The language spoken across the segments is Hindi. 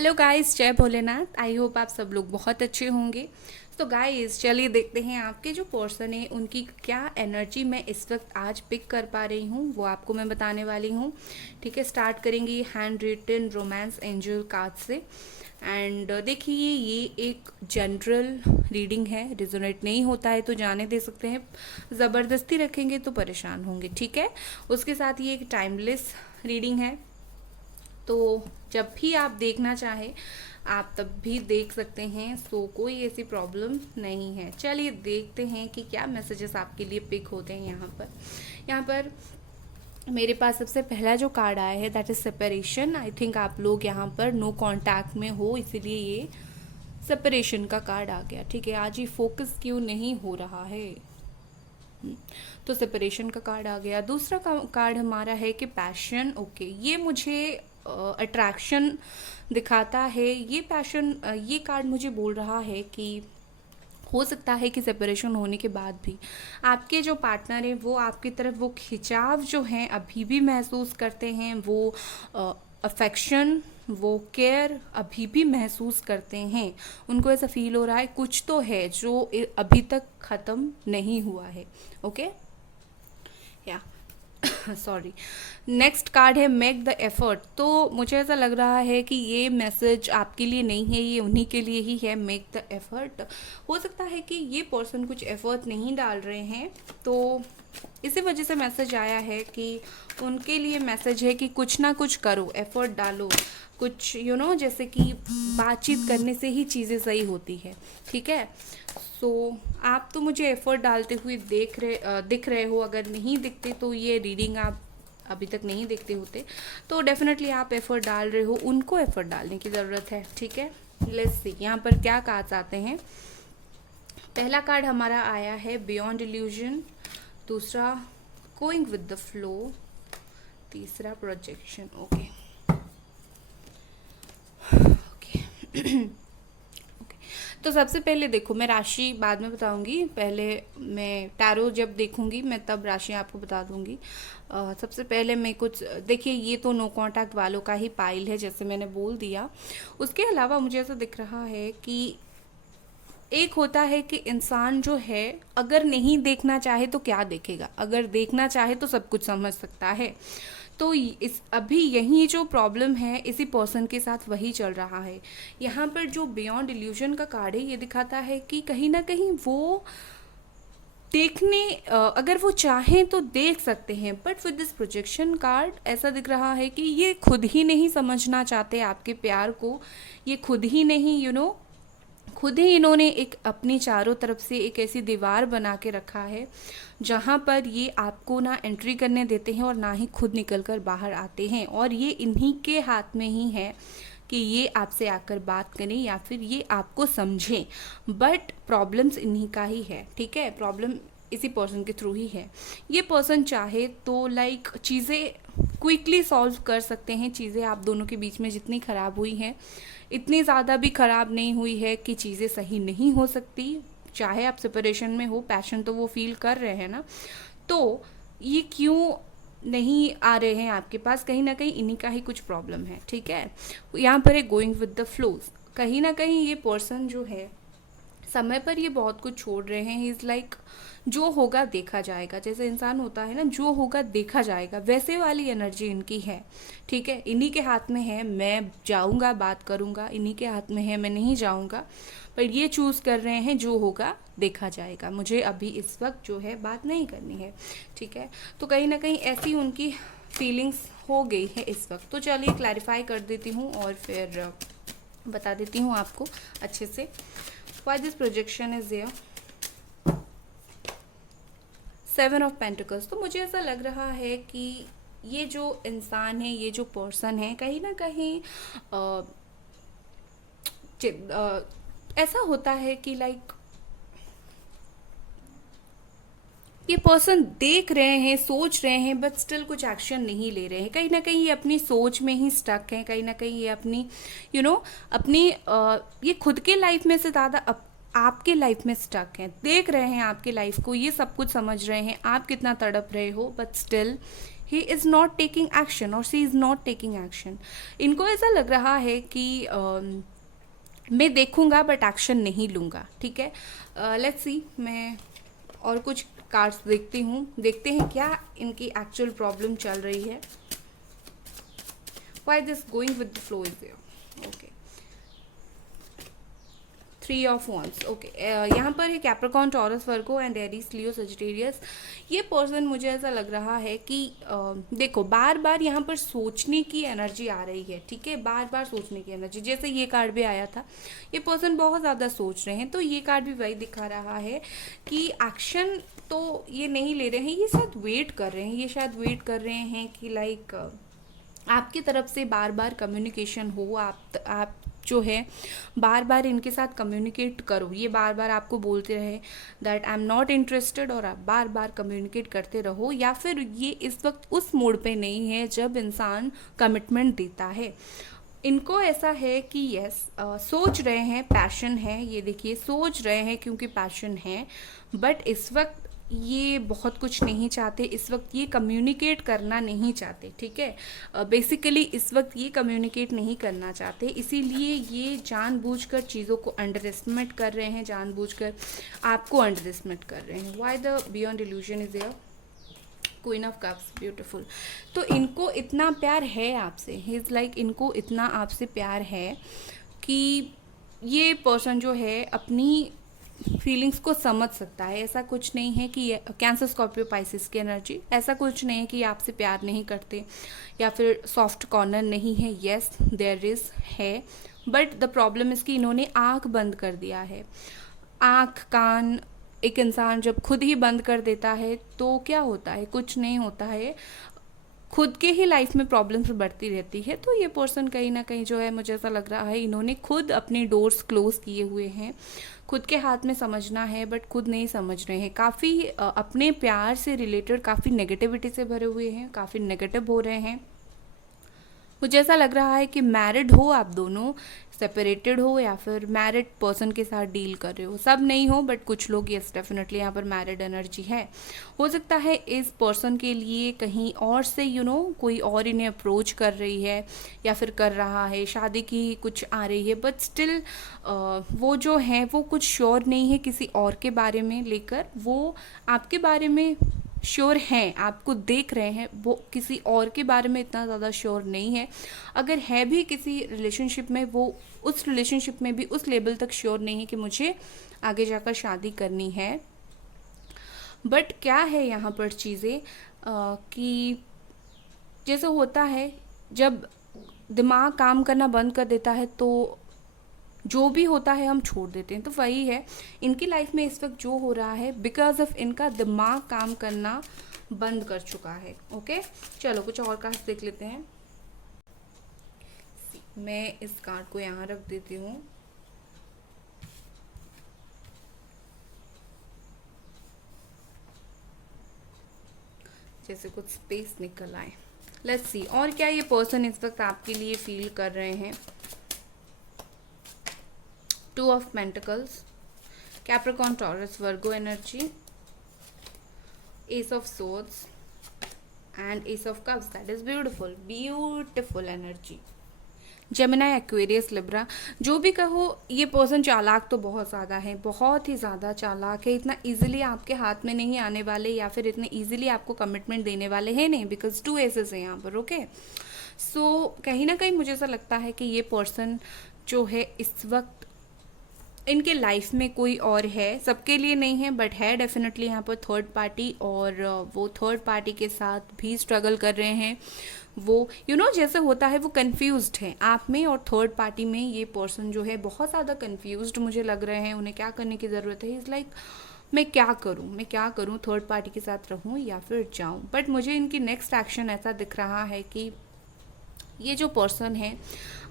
हेलो गाइस, जय भोलेनाथ। आई होप आप सब लोग बहुत अच्छे होंगे। तो गाइस चलिए देखते हैं आपके जो पर्सन है उनकी क्या एनर्जी मैं इस वक्त आज पिक कर पा रही हूँ, वो आपको मैं बताने वाली हूँ। ठीक है, स्टार्ट करेंगे hand written romance angel card से। एंड देखिए, ये एक जनरल रीडिंग है, रिजोनेट नहीं होता है तो जाने दे सकते हैं, ज़बरदस्ती रखेंगे तो परेशान होंगे। ठीक है, उसके साथ ये एक टाइमलेस रीडिंग है, तो जब भी आप देखना चाहें आप तब भी देख सकते हैं। सो कोई ऐसी प्रॉब्लम नहीं है। चलिए देखते हैं कि क्या मैसेजेस आपके लिए पिक होते हैं यहाँ पर मेरे पास सबसे पहला जो कार्ड आया है that is separation. I think आप लोग यहाँ पर नो कांटेक्ट में हो, इसीलिए ये सेपरेशन का कार्ड आ गया। ठीक है, आज ये फोकस क्यों नहीं हो रहा है, तो सेपरेशन का कार्ड आ गया। दूसरा कार्ड हमारा है कि पैशन। ओके, ये मुझे अट्रैक्शन दिखाता है। ये पैशन, ये कार्ड मुझे बोल रहा है कि हो सकता है कि सेपरेशन होने के बाद भी आपके जो पार्टनर हैं वो आपकी तरफ वो खिंचाव जो है अभी भी महसूस करते हैं, वो अफेक्शन, वो केयर अभी भी महसूस करते हैं। उनको ऐसा फील हो रहा है कुछ तो है जो अभी तक ख़त्म नहीं हुआ है। ओके या सॉरी। नेक्स्ट कार्ड है मेक द एफर्ट। तो मुझे ऐसा लग रहा है कि ये मैसेज आपके लिए नहीं है, ये उन्हीं के लिए ही है। मेक द एफर्ट, हो सकता है कि ये पर्सन कुछ एफर्ट नहीं डाल रहे हैं, तो इसी वजह से मैसेज आया है कि उनके लिए मैसेज है कि कुछ ना कुछ करो, एफर्ट डालो कुछ, जैसे कि बातचीत करने से ही चीज़ें सही होती है। ठीक है, सो आप तो मुझे एफर्ट डालते हुए दिख रहे हो। अगर नहीं दिखते तो ये रीडिंग आप अभी तक नहीं देखते होते, तो डेफिनेटली आप एफर्ट डाल रहे हो, उनको एफर्ट डालने की ज़रूरत है। ठीक है, लेट्स सी यहाँ पर क्या कार्ड्स आते हैं। पहला कार्ड हमारा आया है बियॉन्ड इल्यूजन, दूसरा गोइंग विद द फ्लो, तीसरा प्रोजेक्शन। ओके तो सबसे पहले देखो, मैं राशि बाद में बताऊंगी, पहले मैं टैरो जब देखूंगी मैं तब राशि आपको बता दूंगी। सबसे पहले मैं कुछ देखिए, ये तो नो कांटेक्ट वालों का ही पाइल है जैसे मैंने बोल दिया। उसके अलावा मुझे ऐसा दिख रहा है कि एक होता है कि इंसान जो है अगर नहीं देखना चाहे तो क्या देखेगा, अगर देखना चाहे तो सब कुछ समझ सकता है। तो इस अभी यही जो प्रॉब्लम है इसी पर्सन के साथ वही चल रहा है। यहाँ पर जो बियॉन्ड इल्यूजन का कार्ड है ये दिखाता है कि कहीं ना कहीं वो देखने अगर वो चाहें तो देख सकते हैं, but with this projection card ऐसा दिख रहा है कि ये खुद ही नहीं समझना चाहते आपके प्यार को। ये खुद ही नहीं खुद ही इन्होंने एक अपनी चारों तरफ से एक ऐसी दीवार बना के रखा है जहाँ पर ये आपको ना एंट्री करने देते हैं और ना ही खुद निकल कर बाहर आते हैं। और ये इन्हीं के हाथ में ही है कि ये आपसे आकर बात करें या फिर ये आपको समझें, बट प्रॉब्लम्स इन्हीं का ही है। ठीक है, प्रॉब्लम इसी पर्सन के थ्रू ही है। ये पर्सन चाहे तो चीज़ें क्विकली सॉल्व कर सकते हैं। चीज़ें आप दोनों के बीच में जितनी ख़राब हुई हैं इतनी ज़्यादा भी ख़राब नहीं हुई है कि चीज़ें सही नहीं हो सकती। चाहे आप सेपरेशन में हो, पैशन तो वो फील कर रहे हैं ना, तो ये क्यों नहीं आ रहे हैं आपके पास, कहीं ना कहीं इन्हीं का ही कुछ प्रॉब्लम है। ठीक है, यहाँ पर है गोइंग विद द फ्लोज। कहीं ना कहीं ये पर्सन जो है समय पर ये बहुत कुछ छोड़ रहे हैं। ही इज़ लाइक जो होगा देखा जाएगा, जैसे इंसान होता है ना, जो होगा देखा जाएगा, वैसे वाली एनर्जी इनकी है। ठीक है, इन्हीं के हाथ में है, मैं जाऊंगा बात करूंगा, इन्हीं के हाथ में है, मैं नहीं जाऊंगा, पर ये चूज़ कर रहे हैं जो होगा देखा जाएगा, मुझे अभी इस वक्त जो है बात नहीं करनी है। ठीक है, तो कहीं ना कहीं ऐसी उनकी फीलिंग्स हो गई है इस वक्त। तो चलिए क्लैरिफाई कर देती हूँ और फिर बता देती हूँ आपको अच्छे से why this projection is there। 7 of pentacles. तो मुझे ऐसा लग रहा है कि ये जो इंसान है, ये जो पर्सन है, कहीं ना कहीं ऐसा होता है कि ये पर्सन देख रहे हैं, सोच रहे हैं, बट स्टिल कुछ एक्शन नहीं ले रहे हैं। कहीं ना कहीं ये अपनी सोच में ही स्टक हैं, कहीं ना कहीं ये अपनी अपनी ये खुद के लाइफ में से ज़्यादा आपके लाइफ में स्टक हैं, देख रहे हैं आपके लाइफ को, ये सब कुछ समझ रहे हैं आप कितना तड़प रहे हो, but still he is not taking action और she is not taking action. इनको ऐसा लग रहा है कि मैं देखूंगा बट एक्शन नहीं लूँगा। ठीक है, लेट्स सी, मैं और कुछ कार्ड्स देखती हूँ, देखते हैं क्या इनकी एक्चुअल प्रॉब्लम चल रही है। Why this going with the flow is there. Okay, 3 of wands। Okay, यहाँ पर है Capricorn, Taurus, Virgo and Aries, Leo, Sagittarius. ये पर्सन मुझे ऐसा लग रहा है कि देखो बार बार यहाँ पर सोचने की एनर्जी आ रही है। ठीक है, बार बार सोचने की एनर्जी, जैसे ये कार्ड भी आया था, ये पर्सन बहुत ज़्यादा सोच रहे हैं, तो ये कार्ड भी वही दिखा रहा है कि एक्शन तो ये नहीं ले रहे हैं, ये शायद वेट कर रहे हैं, ये शायद वेट कर रहे हैं कि लाइक आपकी तरफ से बार बार कम्युनिकेशन हो, आप जो है बार बार इनके साथ कम्युनिकेट करो, ये बार बार आपको बोलते रहे that I am not interested, और आप बार बार कम्युनिकेट करते रहो। या फिर ये इस वक्त उस मोड पे नहीं है जब इंसान कमिटमेंट देता है। इनको ऐसा है कि यस, सोच रहे हैं, पैशन है, ये देखिए सोच रहे हैं क्योंकि पैशन है, बट इस वक्त ये बहुत कुछ नहीं चाहते, इस वक्त ये कम्युनिकेट करना नहीं चाहते। ठीक है, बेसिकली इस वक्त ये कम्युनिकेट नहीं करना चाहते, इसीलिए ये जानबूझकर चीज़ों को अंडर एस्टिमेट कर रहे हैं, जानबूझकर आपको अंडर एस्टिमेट कर रहे हैं। Why the beyond illusion is there, queen of cups, beautiful. तो इनको इतना प्यार है आपसे, ही इज़ लाइक इनको इतना आपसे प्यार है कि ये पर्सन जो है अपनी फीलिंग्स को समझ सकता है। ऐसा कुछ नहीं है कि कैंसर, स्कॉर्पियो, पाइसिस की एनर्जी, ऐसा कुछ नहीं है कि आपसे प्यार नहीं करते या फिर सॉफ्ट कॉर्नर नहीं है। येस देयर इज है, बट द प्रॉब्लम इज़ कि इन्होंने आँख बंद कर दिया है। आँख कान एक इंसान जब खुद ही बंद कर देता है तो क्या होता है, कुछ नहीं होता है, खुद के ही लाइफ में प्रॉब्लम्स बढ़ती रहती है। तो ये पर्सन कहीं ना कहीं जो है, मुझे ऐसा लग रहा है इन्होंने खुद अपने डोर्स क्लोज किए हुए हैं, खुद के हाथ में समझना है बट खुद नहीं समझ रहे हैं। काफ़ी अपने प्यार से रिलेटेड काफ़ी नेगेटिविटी से भरे हुए हैं, काफ़ी नेगेटिव हो रहे हैं। मुझे ऐसा लग रहा है कि मैरिड हो आप दोनों, सेपरेटेड हो, या फिर मैरिड पर्सन के साथ डील कर रहे हो। सब नहीं हो बट कुछ लोग, यस डेफिनेटली यहाँ पर मैरिड एनर्जी है। हो सकता है इस पर्सन के लिए कहीं और से कोई और इन्हें अप्रोच कर रही है या फिर कर रहा है, शादी की कुछ आ रही है, बट स्टिल वो जो है वो कुछ श्योर नहीं है किसी और के बारे में लेकर, वो आपके बारे में श्योर हैं, आपको देख रहे हैं, वो किसी और के बारे में इतना ज़्यादा श्योर नहीं है। अगर है भी किसी रिलेशनशिप में, वो उस रिलेशनशिप में भी उस लेवल तक श्योर नहीं है कि मुझे आगे जाकर शादी करनी है। बट क्या है यहाँ पर चीज़ें कि जैसे होता है जब दिमाग काम करना बंद कर देता है तो जो भी होता है हम छोड़ देते हैं। तो वही है इनकी लाइफ में इस वक्त जो हो रहा है, बिकॉज ऑफ इनका दिमाग काम करना बंद कर चुका है। ओके, चलो कुछ और कार्ड्स देख लेते हैं। मैं इस कार्ड को यहाँ रख देती हूँ। जैसे कुछ स्पेस निकल आए। लेट्स सी और क्या ये पर्सन इस वक्त आपके लिए फील कर रहे हैं। 2 of Pentacles, Capricorn, Taurus, Virgo energy, Ace of Swords and Ace of Cups. That is beautiful, beautiful energy. Gemini, Aquarius, Libra, जो भी कहो, ये पर्सन चालाक तो बहुत ज़्यादा है, बहुत ही ज़्यादा चालाक है। इतना इजीली आपके हाथ में नहीं आने वाले या फिर इतने इजीली आपको कमिटमेंट देने वाले हैं नहीं, बिकॉज 2 एसेस हैं यहाँ पर। ओके, सो कहीं ना कहीं मुझे ऐसा लगता है कि ये पर्सन जो है इस वक्त इनके लाइफ में कोई और है, सबके लिए नहीं है बट है डेफिनेटली यहाँ पर थर्ड पार्टी, और वो थर्ड पार्टी के साथ भी स्ट्रगल कर रहे हैं। वो जैसे होता है वो कंफ्यूज्ड है आप में और थर्ड पार्टी में। ये पर्सन जो है बहुत ज़्यादा कंफ्यूज्ड मुझे लग रहे हैं, उन्हें क्या करने की ज़रूरत है। इज़ लाइक मैं क्या करूँ, थर्ड पार्टी के साथ रहूँ या फिर जाऊँ। बट मुझे इनकी नेक्स्ट एक्शन ऐसा दिख रहा है कि ये जो पर्सन है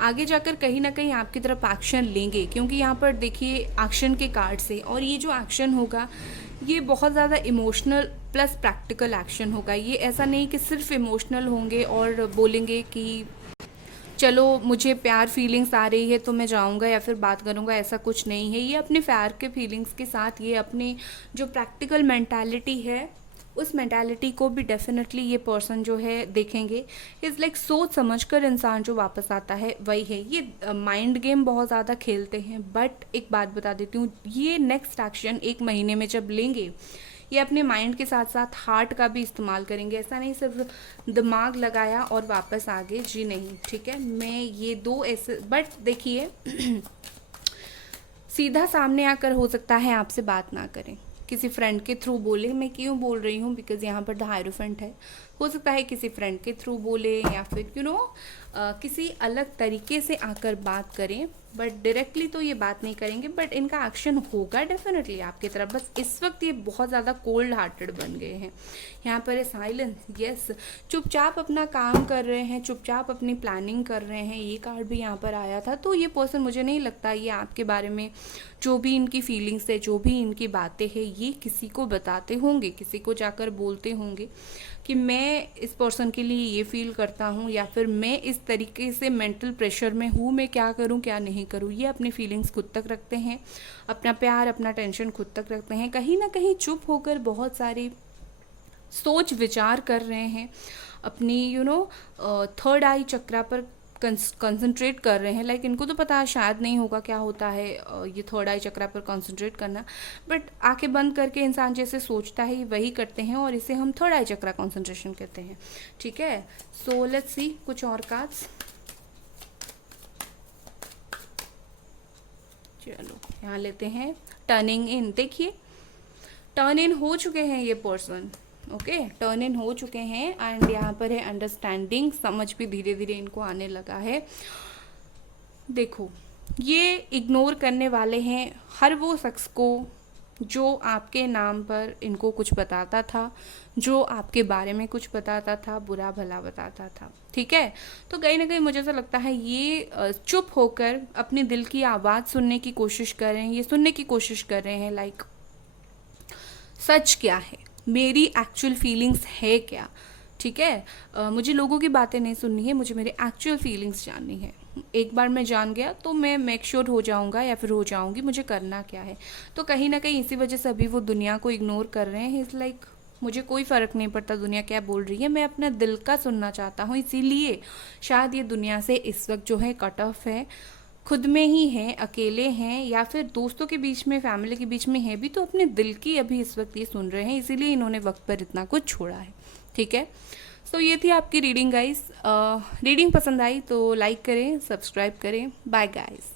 आगे जाकर कहीं ना कहीं आपकी तरफ एक्शन लेंगे, क्योंकि यहाँ पर देखिए एक्शन के कार्ड से, और ये जो एक्शन होगा ये बहुत ज़्यादा इमोशनल प्लस प्रैक्टिकल एक्शन होगा। ये ऐसा नहीं कि सिर्फ इमोशनल होंगे और बोलेंगे कि चलो मुझे प्यार फीलिंग्स आ रही है तो मैं जाऊंगा या फिर बात करूंगा, ऐसा कुछ नहीं है। ये अपने प्यार के फीलिंग्स के साथ ये अपनी जो प्रैक्टिकल मेंटालिटी है उस मेंटालिटी को भी डेफिनेटली ये पर्सन जो है देखेंगे। इज़ लाइक सोच समझ कर इंसान जो वापस आता है वही है। ये माइंड गेम बहुत ज़्यादा खेलते हैं, बट एक बात बता देती हूँ, ये नेक्स्ट एक्शन 1 महीने में जब लेंगे ये अपने माइंड के साथ साथ हार्ट का भी इस्तेमाल करेंगे। ऐसा नहीं सिर्फ दिमाग लगाया और वापस आ गए, जी नहीं, ठीक है। मैं ये दो ऐसे, बट देखिए सीधा सामने आकर हो सकता है आपसे बात ना करें, किसी फ्रेंड के थ्रू बोले। मैं क्यों बोल रही हूँ, बिकॉज यहाँ पर द हायरोफेंट है। हो सकता है किसी फ्रेंड के थ्रू बोले या फिर किसी अलग तरीके से आकर बात करें, बट डायरेक्टली तो ये बात नहीं करेंगे, बट इनका एक्शन होगा डेफिनेटली आपकी तरफ। बस इस वक्त ये बहुत ज़्यादा कोल्ड हार्टेड बन गए हैं। यहाँ पर है साइलेंस, यस, चुपचाप अपना काम कर रहे हैं, चुपचाप अपनी प्लानिंग कर रहे हैं। ये कार्ड भी यहाँ पर आया था। तो ये पर्सन, मुझे नहीं लगता ये आपके बारे में जो भी इनकी फीलिंग्स है, जो भी इनकी बातें हैं, ये किसी को बताते होंगे, किसी को जाकर बोलते होंगे कि मैं इस पर्सन के लिए ये फील करता हूँ, या फिर मैं इस तरीके से मेंटल प्रेशर में हूँ, मैं क्या करूँ क्या नहीं करूँ। ये अपनी फीलिंग्स खुद तक रखते हैं, अपना प्यार अपना टेंशन खुद तक रखते हैं। कहीं ना कहीं चुप होकर बहुत सारी सोच विचार कर रहे हैं, अपनी थर्ड आई चक्रा पर कंसंट्रेट कर रहे हैं। लाइक इनको तो पता शायद नहीं होगा क्या होता है ये थर्ड आई चक्रा पर कंसंट्रेट करना, बट आंखें बंद करके इंसान जैसे सोचता है वही करते हैं, और इसे हम थर्ड आई चक्रा कंसंट्रेशन कहते हैं, ठीक है। सो लेट्स सी कुछ और कार्ड्स। चलो यहाँ लेते हैं टर्निंग इन। देखिए टर्न इन हो चुके हैं ये पर्सन, ओके, टर्न इन हो चुके हैं। एंड यहाँ पर है अंडरस्टैंडिंग, समझ भी धीरे धीरे इनको आने लगा है। देखो ये इग्नोर करने वाले हैं हर वो शख्स को जो आपके नाम पर इनको कुछ बताता था, जो आपके बारे में कुछ बताता था, बुरा भला बताता था, ठीक है। तो कहीं ना कहीं मुझे ऐसा लगता है ये चुप होकर अपने दिल की आवाज़ सुनने की कोशिश कर रहे हैं। ये सुनने की कोशिश कर रहे हैं लाइक सच क्या है, मेरी एक्चुअल फीलिंग्स है क्या, ठीक है। मुझे लोगों की बातें नहीं सुननी है, मुझे मेरे एक्चुअल फीलिंग्स जाननी है। एक बार मैं जान गया तो मैं मेक श्योर हो जाऊंगा या फिर हो जाऊंगी मुझे करना क्या है। तो कहीं ना कहीं इसी वजह से अभी वो दुनिया को इग्नोर कर रहे हैं। इज़ लाइक मुझे कोई फ़र्क नहीं पड़ता दुनिया क्या बोल रही है, मैं अपना दिल का सुनना चाहता हूँ। इसीलिए शायद ये दुनिया से इस वक्त जो है कट ऑफ है, खुद में ही हैं, अकेले हैं, या फिर दोस्तों के बीच में, फैमिली के बीच में है भी, तो अपने दिल की अभी इस वक्त ये सुन रहे हैं। इसीलिए इन्होंने वक्त पर इतना कुछ छोड़ा है, ठीक है। सो ये थी आपकी रीडिंग गाइस। रीडिंग पसंद आई तो लाइक करें, सब्सक्राइब करें। Bye guys.